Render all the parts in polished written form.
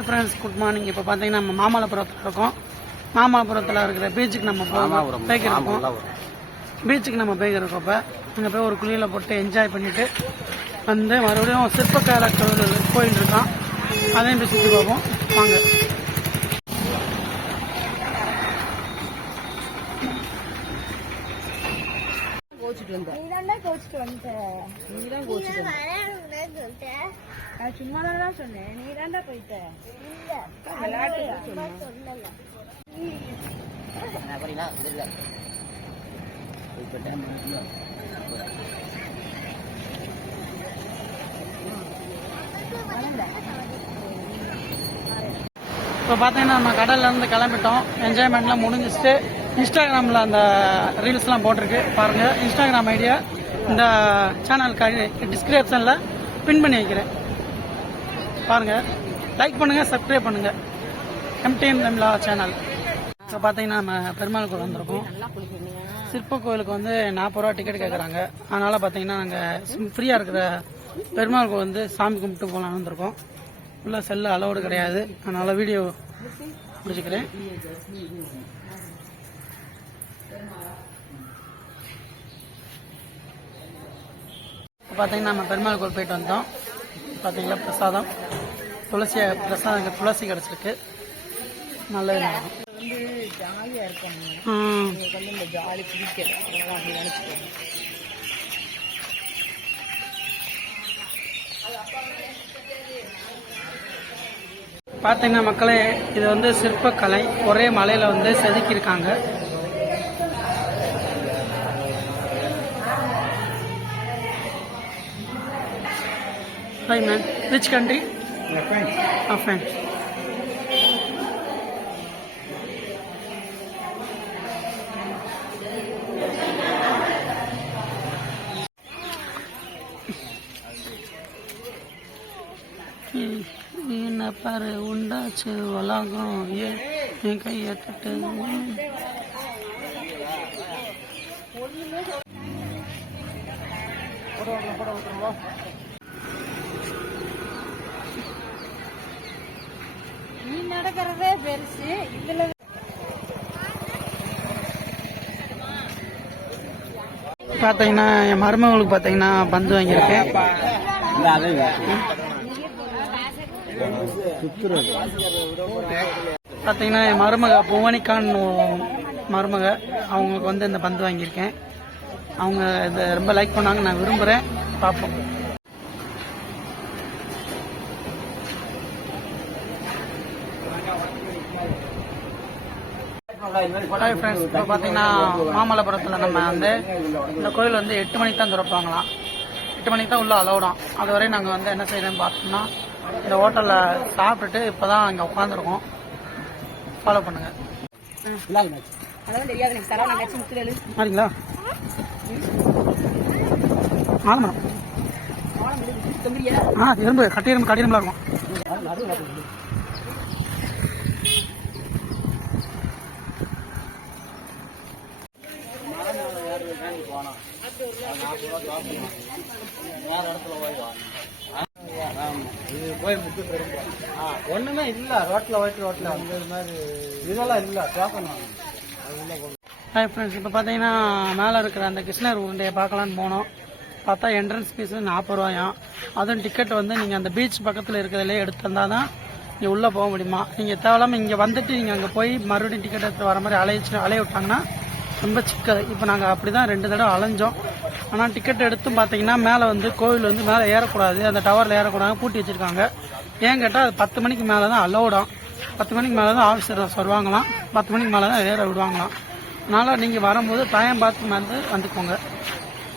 Hi friends, good morning. இப்போ பார்த்தீங்கன்னா நம்ம மாமல்லபுரத்தில் இருக்கோம். மாமல்லபுரத்தில் இருக்கிற பீச்சுக்கு நம்ம போய்க்கிறோம். பீச்சுக்கு நம்ம போய்க்கிறோம். இப்போ அங்கே போய் ஒரு குளியில் போட்டு என்ஜாய் பண்ணிவிட்டு வந்து மறுபடியும் சிற்பக்கலை கோயில் இருக்கான், அதையும் போய் சுற்றி பார்ப்போம். வாங்க. சும்மாதான் சொன்னேன், நீ தாண்டா போயிட்ட. இப்போ பார்த்தீங்கன்னா நம்ம கடல்லேருந்து கிளம்பிட்டோம். என்ஜாய்மெண்ட்லாம் முடிஞ்சிச்சுட்டு இன்ஸ்டாகிராமில் அந்த ரீல்ஸ்லாம் போட்டிருக்கு பாருங்கள். இன்ஸ்டாகிராம் ஐடியா இந்த சேனல் டிஸ்கிரிப்ஷனில் பின் பண்ணி வைக்கிறேன், பாருங்கள். லைக் பண்ணுங்கள், சப்ஸ்கிரைப் பண்ணுங்கள். எம்டிஎன் தமிழா சேனல். இப்போ பார்த்தீங்கன்னா நம்ம பெருமாள் கோயில் வந்திருக்கோம். சிற்ப கோயிலுக்கு வந்து 40 ரூபா டிக்கெட் கேட்குறாங்க. அதனால் பார்த்தீங்கன்னா நாங்கள் ஃப்ரீயாக இருக்கிற பெருமாள் கோயில் வந்து சாமி கும்பிட்டு போகலான்னு வந்திருக்கோம். ஃபுல்லாக செல்லு அலோடு கிடையாது, அதனால் வீடியோ முடிச்சுக்கிறேன். பார்த்தீங்கன்னா நம்ம பெருமாள் கோயில் போயிட்டு வந்தோம். பார்த்தீங்களா, பிரசாதம் பிரசாதம் துளசி கிடச்சிருக்கு. நல்லது. ஜாலியா இருக்காங்க, இந்த ஜாலி பிடிக்கல நினைச்சுக்கோங்க. பார்த்தீங்கன்னா மக்களே, இது வந்து சிற்பக்கலை ஒரே மலையில் வந்து செதுக்கியிருக்காங்க. Hi man, which country? France. France. என்ன பாரு, உண்டாச்சு வளாகம், என் கையை தட்டு. நீ நடக்கிறதே பெருசு, இதுல பார்த்தீங்கன்னா என் மருமகளுக்கு பார்த்தீங்கன்னா பந்து வாங்கியிருக்கேன். பார்த்தீங்கன்னா என் மருமக புவனிகான் மருமக, அவங்களுக்கு வந்து இந்த பந்து வாங்கியிருக்கேன். அவங்க இதை ரொம்ப லைக் பண்ணாங்க, நான் விரும்புகிறேன். பார்ப்போம். ஹாய் ஃப்ரெண்ட்ஸ், இப்போ பார்த்தீங்கன்னா மாமல்லபுரத்தில் நம்ம வந்து இந்த கோயில் வந்து 8 மணிக்கு தான் திறப்பாங்களாம். 8 மணிக்கு தான் உள்ள அலௌடாம். அது வரையும் நாங்கள் வந்து என்ன செய்யறோம்னு பார்த்தோம்னா இந்த ஹோட்டலில் சாப்பிட்டுட்டு இப்போ தான் இங்கே உட்காந்துருக்கோம். ஃபாலோ பண்ணுங்க. சரிங்களா? ஆமாம், எறும்பு கட்டியெறும்புலாம் இருக்கும். ஒண்ணுமே இல்ல, ரோட்ல வந்து மாதிரி இதெல்லாம் இல்ல. ஹாய் ஃப்ரெண்ட்ஸ், இப்போ பார்த்தீங்கன்னா மேலே இருக்கிற அந்த கிருஷ்ணர் உருண்டையை பார்க்கலான்னு போனோம். பார்த்தா என்ட்ரன்ஸ் ஃபீஸ் 40 ரூபாயாம். அதுவும் டிக்கெட் வந்து நீங்கள் அந்த பீச் பக்கத்தில் இருக்கிறதுலே எடுத்து வந்தால் தான் இங்கே உள்ளே போக முடியுமா. நீங்கள் தேவையில்லாமல் இங்கே வந்துட்டு நீங்கள் அங்கே போய் மறுபடியும் டிக்கெட் எடுத்து வர மாதிரி அலைய விட்டாங்கன்னா ரொம்ப சிக்கல். இப்போ நாங்கள் அப்படி தான் 2 தடவை அலைஞ்சோம். ஆனால் டிக்கெட் எடுத்தும் பார்த்தீங்கன்னா மேலே வந்து கோவில் வந்து மேலே ஏறக்கூடாது, அந்த டவரில் ஏறக்கூடாது, பூட்டி வச்சுருக்காங்க. ஏன் கேட்டால் அது 10 மணிக்கு மேலே தான் அலௌடாம். 10 மணிக்கு மேலே தான் ஆஃபீஸர் வருவாங்களாம். 10 மணிக்கு மேலே தான் ஏற விடுவாங்களாம். அதனால் நீங்கள் வரும்போது டைம் பார்த்து வந்துக்கோங்க.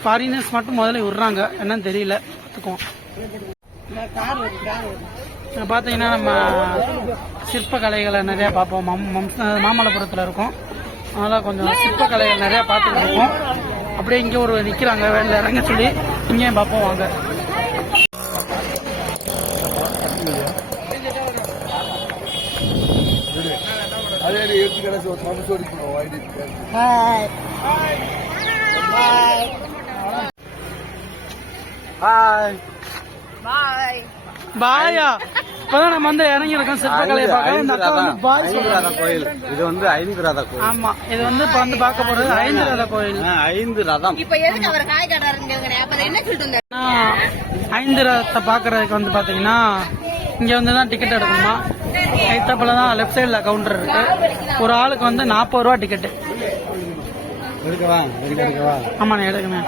ஃபாரினர்ஸ் மட்டும் முதல்ல விடுறாங்க, என்னன்னு தெரியல, பார்த்துக்குவோம். பார்த்தீங்கன்னா நம்ம சிற்பக்கலைகளை நிறையா பார்ப்போம். மாமல்லபுரத்தில் இருக்கோம், அதனால் கொஞ்சம் சிற்பக்கலைகள் நிறையா பார்த்துட்டு இருக்கோம். அப்படியே இங்கே ஒரு நிற்கிறாங்க, வேலை இறங்க சொல்லி இங்கேயும் பார்ப்போம். வாங்க. பாயா இப்பதான் நம்ம வந்து இறங்கி இருக்கோம் சிற்பக்கலையை பார்க்க. இந்த அக்கா வந்து பாய் ஐந்துராதா கோயில். இது வந்து ஐந்துராதா கோயில். ஆமா, இது வந்து இப்ப வந்து பார்க்க போறது ஐந்துராதா கோயில். ஐந்து ரதம். இப்ப எதுக்கு அவர் காய் கட்டாருங்க? அப்ப என்ன சொல்லிட்டு வந்தாரு? ஐந்து ரதத்தை பாக்குறதுக்கு வந்து பாத்தீங்கன்னா இங்க வந்து தான் டிக்கெட் எடுக்கணுமா. கைத்தப்பல தான் லெஃப்ட் சைடுல கவுண்டர் இருக்கு. ஒரு ஆளுக்கு வந்து 40 ரூபா டிக்கெட். எடுக்கவா? எடுக்கவா? ஆமா, நான் எடுக்கணும்.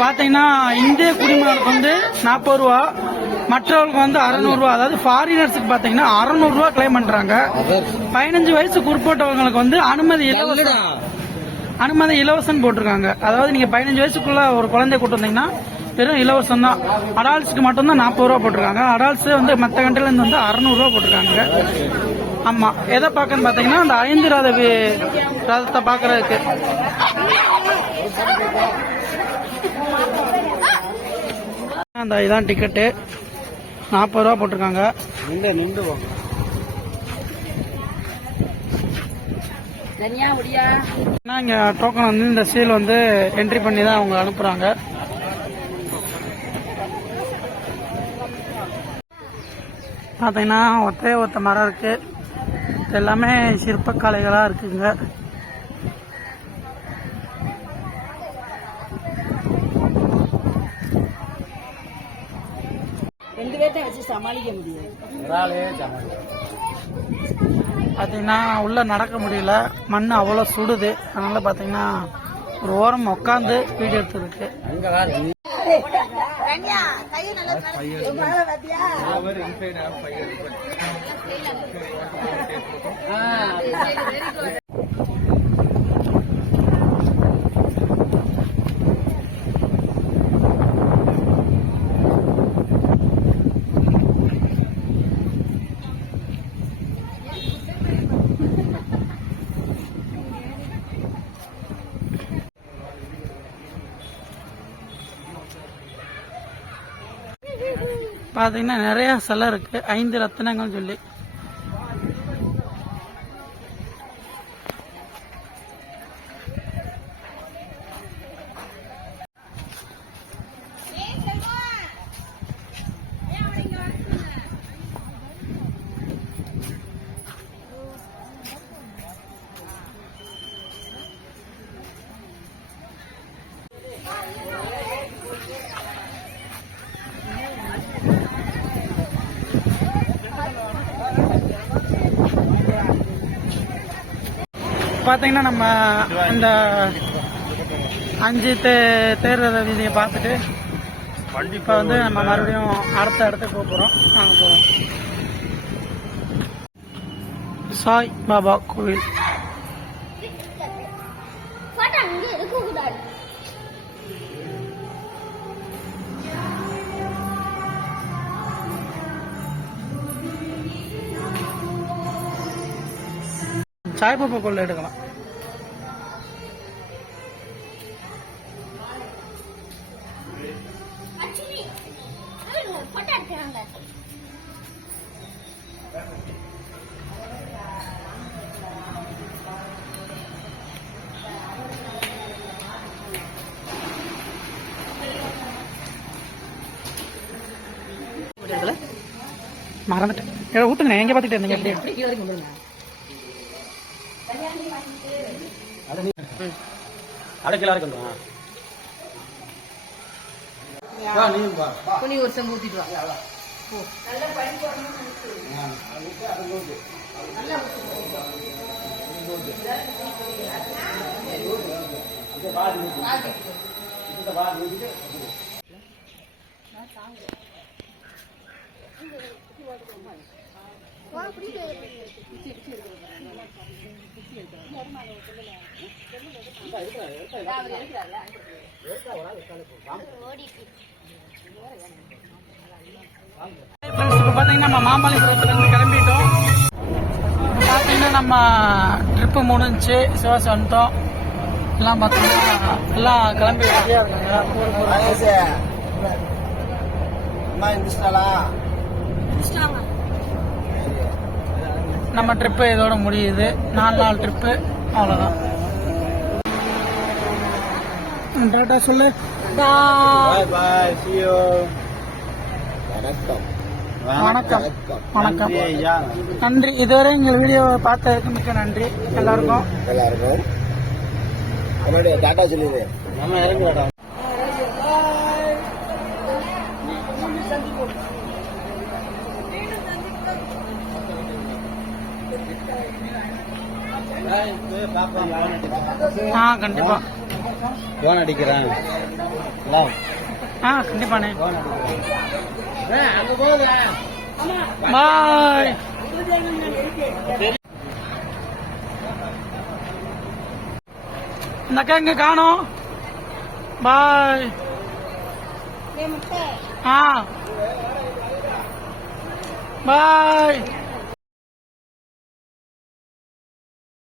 பாத்தீங்கன்னா இந்திய குடிமகனுக்கு வந்து 40 ரூபா, மற்றவர்களுக்கு வந்து 600 ரூபா. அதாவது ஃபாரினர்ஸுக்கு பாத்தீங்கன்னா 600 ரூபா கிளைம் பண்றாங்க. 15 வயசுக்கு உட்பட்டவங்களுக்கு வந்து அனுமதி இலவசம் போட்டிருக்காங்க. அதாவது நீங்க 15 வயசுக்குள்ள ஒரு குழந்தைய கூட்டு வந்தீங்கன்னா வெறும் இலவசம் தான். அடால்ட்ஸ்க்கு மட்டும் தான் 40 ரூபா போட்டிருக்காங்க. அடால்ட்ஸ் வந்து மற்ற கண்ட்ரில இருந்து வந்து 600 ரூபா போட்டிருக்காங்க. ஆமா, எதை பாக்கன்னு பாத்தீங்கன்னா அந்த 5 ரதத்தை பாக்குறதுக்கு. அந்த இதான் டிக்கெட்டு, 40 ரூபா போட்டிருக்காங்க. இங்க டோக்கன் வந்து இந்த சீல் வந்து என்ட்ரி பண்ணி தான் அவங்க அனுப்புறாங்க. பாத்தீங்கன்னா ஒத்த மரம் இருக்கு. எல்லாமே சிற்பக்கலைகளா இருக்குங்க. ரெண்டு பேர்த்த வச்சு சமாளிக்க முடியாது. பாத்தீங்கன்னா உள்ள நடக்க முடியல, மண் அவ்வளவு சுடுது. அதனால பாத்தீங்கன்னா ஒரு ஓரம் உட்காந்து வீடியோ எடுத்துருக்கு. பாத்தீங்கன்னா நிறைய சிலை இருக்கு, 5 ரத்தினங்கள் சொல்லி. பாத்தீங்கன்னா நம்ம இந்த 5 தேர்தல் வீதியை பார்த்துட்டு இப்ப வந்து நம்ம மறுபடியும் அடுத்த இடத்துக்கு போறோம். நாங்க போவோம். சாய் பாபா கோவில். சாய்பாபா கோவில் எடுக்கலாம். மறந்துட்டேன், ஊத்துங்க. எங்க பாத்துட்டு இருந்தீங்க? அடைக்கலா இருக்கு. துணி ஒரு செம்பு ஊத்திட்டு வா. இப்ப பாத்தீங்கன்னா நம்ம மாமல்லபுரத்துல இருந்து கிளம்பிட்டோம். பாத்தீங்கன்னா நம்ம ட்ரிப்பு முடிஞ்சு சிவாசி வந்துட்டோம். எல்லாம் பாத்தீங்கன்னா எல்லாம் கிளம்பி ரெடியா இருக்காங்க. அம்மா எந்திரிச்சிட்டாளா? நம்ம ட்ரிப்பு இதோட முடியுது. 4 நாள் ட்ரிப்பு, அவ்வளோதான். டாட்டா சொல்லு. பாய் பாய், see you. வணக்கம். வணக்கம். வணக்கம். நன்றி ஐயா. நன்றி. இதுவரை எங்கள் வீடியோவை பார்த்ததுக்கு மிக்க நன்றி எல்லாருக்கும். நம்மளுடைய டாட்டா சொல்லிடு. நம்ம இறங்குறோம். கண்டிப்பா. போன் அடிக்கிறேன். கண்டிப்பாண்ணே. பாய். இந்த அக்கா இங்க காணோம். பாய். பாய்.